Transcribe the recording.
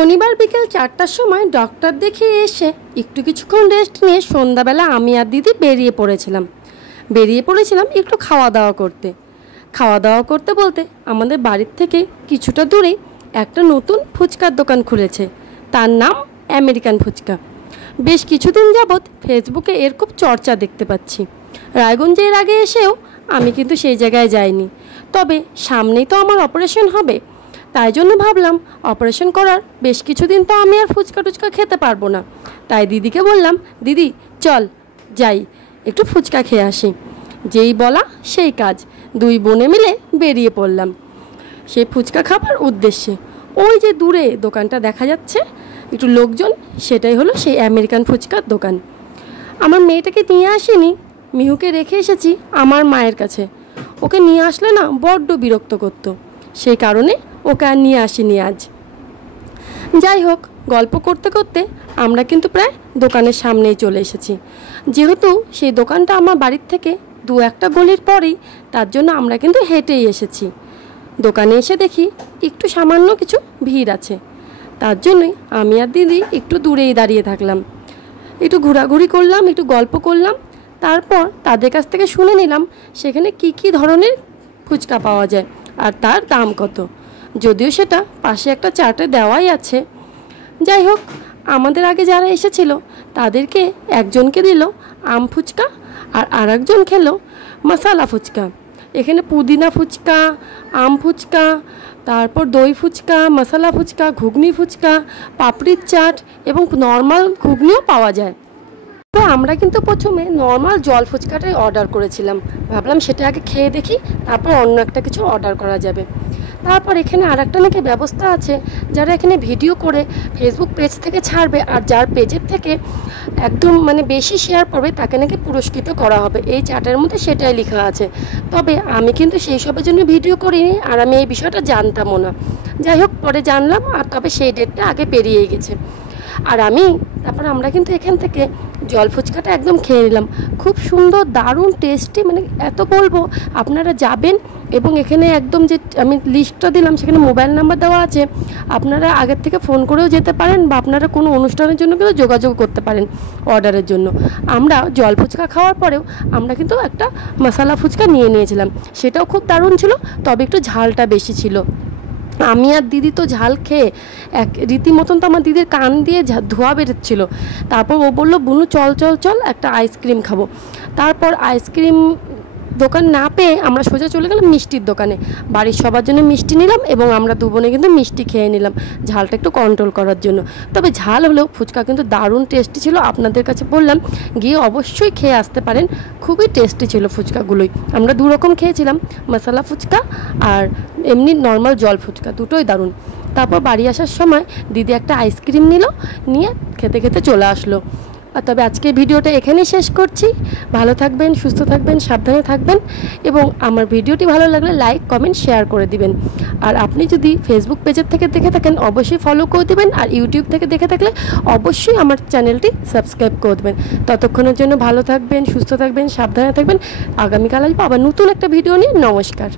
শনিবার বিকেল 4টার সময় ডক্টর দেখিয়ে এসে কিছুক্ষণ রেস্ট নিয়ে সন্ধ্যাবেলা আমি আর দিদি বেরিয়ে পড়েছিলাম একটু খাওয়া দাওয়া করতে বলতে আমাদের বাড়ির থেকে কিছুটা দূরেই একটা নতুন ফুচকার দোকান খুলেছে। তার নাম আমেরিকান ফুচকা। বেশ কিছুদিন যাবৎ ফেসবুকে এর খুব চর্চা দেখতে পাচ্ছি। রায়গঞ্জে এর আগে এসেও আমি কিন্তু সেই জায়গায় যাইনি, তবে সামনেই তো আমার অপারেশন হবে, তাই জন্য ভাবলাম অপারেশন করার বেশ কিছুদিন তো আমি আর ফুচকা টুচকা খেতে পারবো না। তাই দিদিকে বললাম, দিদি চল যাই একটু ফুচকা খেয়ে আসি। যেই বলা সেই কাজ, দুই বোনে মিলে বেরিয়ে পড়লাম সেই ফুচকা খাবার উদ্দেশ্যে। ওই যে দূরে দোকানটা দেখা যাচ্ছে একটু লোকজন, সেটাই হলো সেই আমেরিকান ফুচকার দোকান। আমার মেয়েটাকে নিয়ে আসিনি, মিহুকে রেখে এসেছি আমার মায়ের কাছে। ওকে নিয়ে আসলে না বড্ড বিরক্ত করতো, সেই কারণে ওকে আর নিয়ে আসিনি আজ। যাই হোক, গল্প করতে করতে আমরা কিন্তু প্রায় দোকানের সামনেই চলে এসেছি। যেহেতু সেই দোকানটা আমার বাড়ির থেকে দু একটা গলির পরেই, তার জন্য আমরা কিন্তু হেঁটেই এসেছি। দোকানে এসে দেখি একটু সামান্য কিছু ভিড় আছে, তার জন্যই আমি আর দিদি একটু দূরেই দাঁড়িয়ে থাকলাম। একটু ঘোরাঘুরি করলাম, একটু গল্প করলাম, তারপর তাদের কাছ থেকে শুনে নিলাম সেখানে কি ধরনের ফুচকা পাওয়া যায় আর তার দাম কত, যদিও সেটা পাশে একটা চার্টে দেওয়াই আছে। যাই হোক, আমাদের আগে যারা এসেছিল তাদেরকে একজনকে দিল আম ফুচকা আর আরেকজন খেলো মশালা ফুচকা। এখানে পুদিনা ফুচকা, আম ফুচকা, তারপর দই ফুচকা, মশালা ফুচকা, ঘুগনি ফুচকা, পাপড়ির চাট এবং নর্মাল ঘুগনিও পাওয়া যায়। তো আমরা কিন্তু প্রথমে নর্মাল জল ফুচকাটাই অর্ডার করেছিলাম, ভাবলাম সেটা আগে খেয়ে দেখি, তারপর অন্য একটা কিছু অর্ডার করা যাবে। তারপর এখানে আর একটা নাকি ব্যবস্থা আছে, যারা এখানে ভিডিও করে ফেসবুক পেজ থেকে ছাড়বে আর যার পেজের থেকে একদম বেশি শেয়ার পাবে তাকে নাকি পুরস্কৃত করা হবে। এই চার্টের মধ্যে সেটাই লেখা আছে, তবে আমি কিন্তু সেই সবের জন্য ভিডিও করিনি আর আমি এই বিষয়টা জানতামও না। যাই হোক, পরে জানলাম, আর তবে সেই ডেটটা আগে পেরিয়ে গেছে। আর তারপর আমরা কিন্তু এখান থেকে জল ফুচকাটা একদম খেয়ে নিলাম। খুব সুন্দর, দারুণ টেস্টি, এত বলবো। আপনারা যাবেন এবং এখানে একদম যে আমি লিস্টটা দিলাম সেখানে মোবাইল নাম্বার দেওয়া আছে, আপনারা আগের থেকে ফোন করেও যেতে পারেন বা আপনারা কোনো অনুষ্ঠানের জন্য কিন্তু যোগাযোগ করতে পারেন অর্ডারের জন্য। আমরা জল ফুচকা খাওয়ার পরেও আমরা কিন্তু একটা মশালা ফুচকা নিয়েছিলাম, সেটাও খুব দারুণ ছিল, তবে একটু ঝালটা বেশি ছিল। আমি আর দিদি তো ঝাল খেয়ে রীতিমতন তো আমার দিদির কান দিয়ে ধোঁয়া বেরোচ্ছিল। তারপর ও বললো, বুনু চল একটা আইসক্রিম খাবো। তারপর আইসক্রিম দোকান না পেয়ে আমরা সোজা চলে গেলাম মিষ্টির দোকানে। বাড়ির সবার জন্য মিষ্টি নিলাম এবং আমরা দু বোনে কিন্তু মিষ্টি খেয়ে নিলাম ঝালটা একটু কন্ট্রোল করার জন্য। তবে ঝাল হলেও ফুচকা কিন্তু দারুণ টেস্টি ছিল। আপনাদের কাছে বললাম, গিয়ে অবশ্যই খেয়ে আসতে পারেন, খুবই টেস্টি ছিল ফুচকাগুলোই। আমরা দু রকম খেয়েছিলাম, মশালা ফুচকা আর এমনি নর্মাল জল ফুচকা, দুটোই দারুণ। তারপর বাড়ি আসার সময় দিদি একটা আইসক্রিম নিয়ে খেতে চলে আসলো। আর তবে আজকের ভিডিওটা এখানেই শেষ করছি। ভালো থাকবেন, সুস্থ থাকবেন, সাবধানে থাকবেন এবং আমার ভিডিওটি ভালো লাগলে লাইক, কমেন্ট, শেয়ার করে দিবেন। আর আপনি যদি ফেসবুক পেজের থেকে দেখে থাকেন অবশ্যই ফলো করে দেবেন, আর ইউটিউব থেকে দেখে থাকলে অবশ্যই আমার চ্যানেলটি সাবস্ক্রাইব করে দেবেন। ততক্ষণের জন্য ভালো থাকবেন, সুস্থ থাকবেন, সাবধানে থাকবেন। আগামীকাল আসবো আবার নতুন একটা ভিডিও নিয়ে। নমস্কার।